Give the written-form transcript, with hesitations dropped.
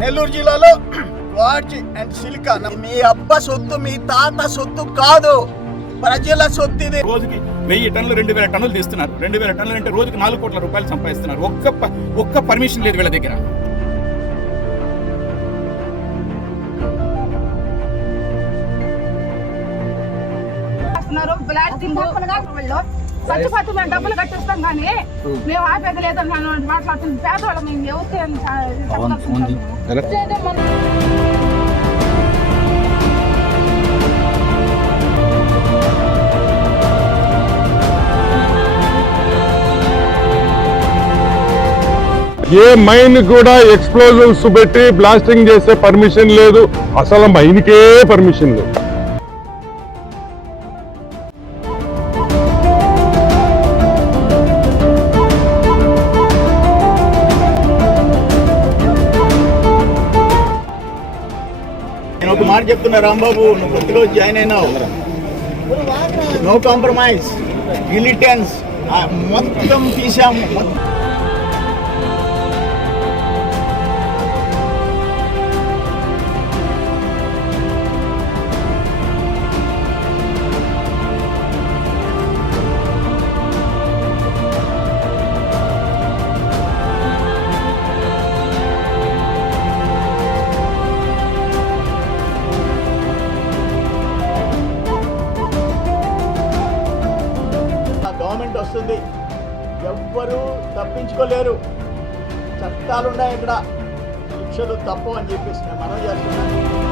నెల్లూరు జిల్లాలో quartz and silicon మీ అబ్బ సొత్తు, మీ తాత సొత్తు కాదు, ప్రజల సొత్తు ఇది. రోజుకి 1000 టన్నులు 2000 టన్నులు తీస్తున్నారు. 2000 టన్నులు అంటే రోజుకి 4 కోట్ల రూపాయలు సంపాదిస్తున్నారు. ఒక్క పర్మిషన్ లేదు వీళ్ళ దగ్గర. చచ్చిపోతే మేము డబ్బులు కట్టిస్తాం కానీ మేము ఆపేది లేదని మాట్లాడుతుంది. పేదవాళ్ళం మేము ఎవరికి ఏ మైన్ కూడా ఎక్స్ప్లోజివ్స్ పెట్టి బ్లాస్టింగ్ చేసే పర్మిషన్ లేదు. అసలు మైన్కే పర్మిషన్ లేదు. నేను ఒక మాట చెప్తున్నా రాంబాబు, నువ్వు కొత్తగా జాయిన్ అయినావు. నో కాంప్రమైజ్, మిలిటెన్స్ మొత్తం తీసాము. గవర్నమెంట్ వస్తుంది, ఎవ్వరూ తప్పించుకోలేరు. చట్టాలున్నాయి ఇక్కడ, శిక్షలు తప్పు అని చెప్పేసి నేను మనం చేస్తున్నాను.